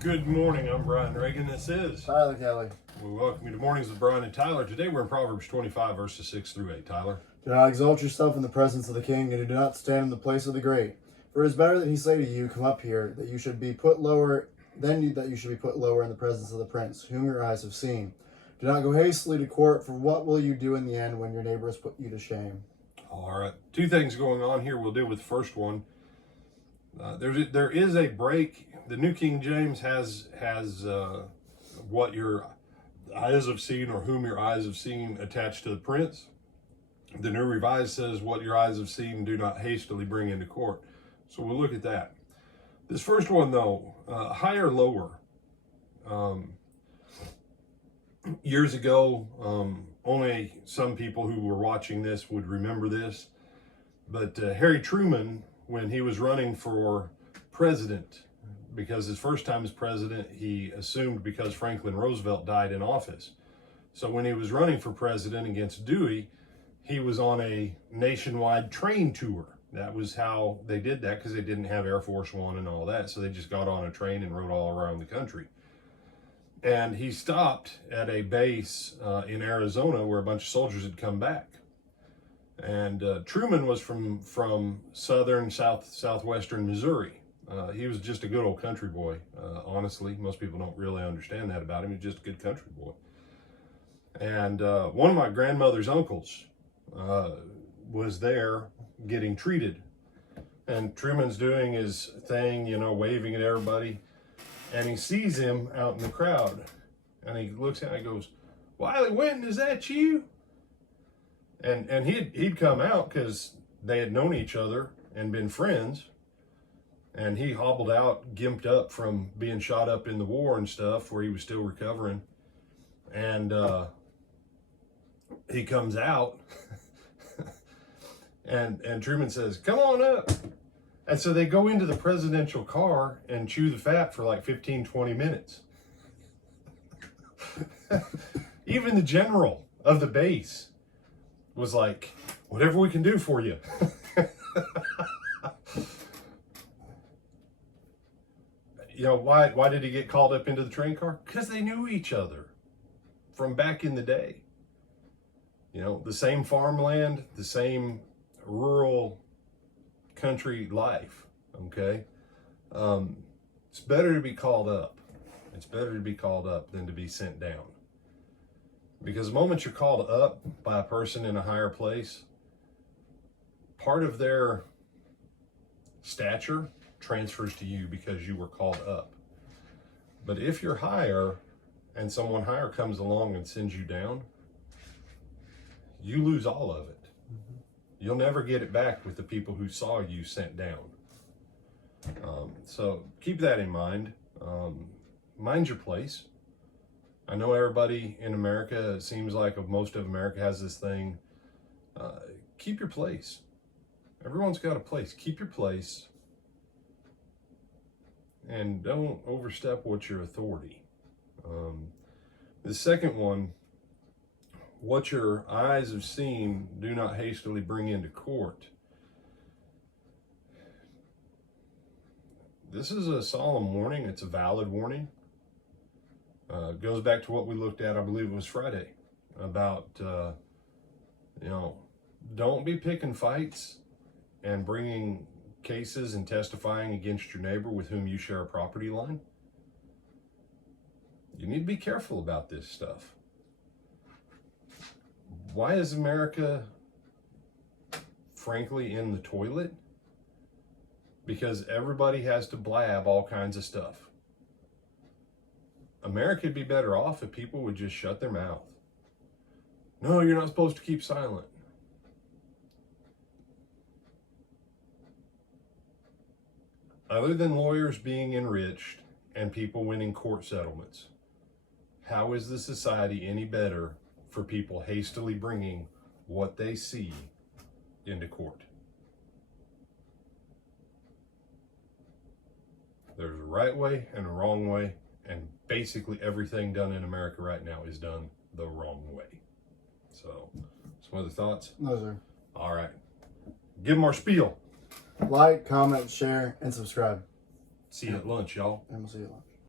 Good morning, I'm Brian Reagan. This is Tyler Kelly. We welcome you to Mornings with Brian and Tyler. Today we're in Proverbs 25, verses 6 through 8. Tyler. Do not exalt yourself in the presence of the king, and do not stand in the place of the great. For it is better that he say to you, come up here, that you should be put lower, that you should be put lower in the presence of the prince, whom your eyes have seen. Do not go hastily to court, for what will you do in the end when your neighbors put you to shame? All right, two things going on here. We'll deal with the first one. There is a break. The New King James has what your eyes have seen, or whom your eyes have seen, attached to the prince. The New Revised says, what your eyes have seen, do not hastily bring into court. So we'll look at that. This first one, though, higher, lower. Years ago, only some people who were watching this would remember this, but Harry Truman, when he was running for president, because his first time as president, he assumed because Franklin Roosevelt died in office. So when he was running for president against Dewey, he was on a nationwide train tour. That was how they did that, because they didn't have Air Force One and all that. So they just got on a train and rode all around the country. And he stopped at a base in Arizona where a bunch of soldiers had come back. And Truman was from southwestern Missouri. He was just a good old country boy, honestly. Most people don't really understand that about him. He's just a good country boy. And one of my grandmother's uncles was there getting treated. And Truman's doing his thing, waving at everybody. And he sees him out in the crowd. And he looks at him and goes, "Wiley Winton, is that you?" And he'd come out because they had known each other and been friends. And he hobbled out, gimped up from being shot up in the war and stuff, where he was still recovering. And he comes out, and Truman says, "Come on up." And so they go into the presidential car and chew the fat for like 15, 20 minutes. Even the general of the base was like, "Whatever we can do for you." Why did he get called up into the train car? Because they knew each other from back in the day. The same farmland, the same rural country life, okay? It's better to be called up. It's better to be called up than to be sent down. Because the moment you're called up by a person in a higher place, part of their stature transfers to you because you were called up. But if you're higher and someone higher comes along and sends you down, you lose all of it. You'll never get it back with the people who saw you sent down. So keep that in mind. Mind your place. I know everybody in America, it seems like most of America has this thing. Keep your place. Everyone's got a place. Keep your place. And don't overstep what's your authority. The second one, what your eyes have seen, do not hastily bring into court. This is a solemn warning. It's a valid warning. It goes back to what we looked at, I believe it was Friday, about, don't be picking fights and bringing cases and testifying against your neighbor with whom you share a property line. You need to be careful about this stuff. Why is America, frankly, in the toilet? Because everybody has to blab all kinds of stuff. America would be better off if people would just shut their mouth. No, you're not supposed to keep silent. Other than lawyers being enriched and people winning court settlements, how is the society any better for people hastily bringing what they see into court? There's a right way and a wrong way, and basically everything done in America right now is done the wrong way. So, some other thoughts? No, sir. All right. Give them our spiel. Like, comment, share, and subscribe. See you at lunch, y'all. And we'll see you at lunch.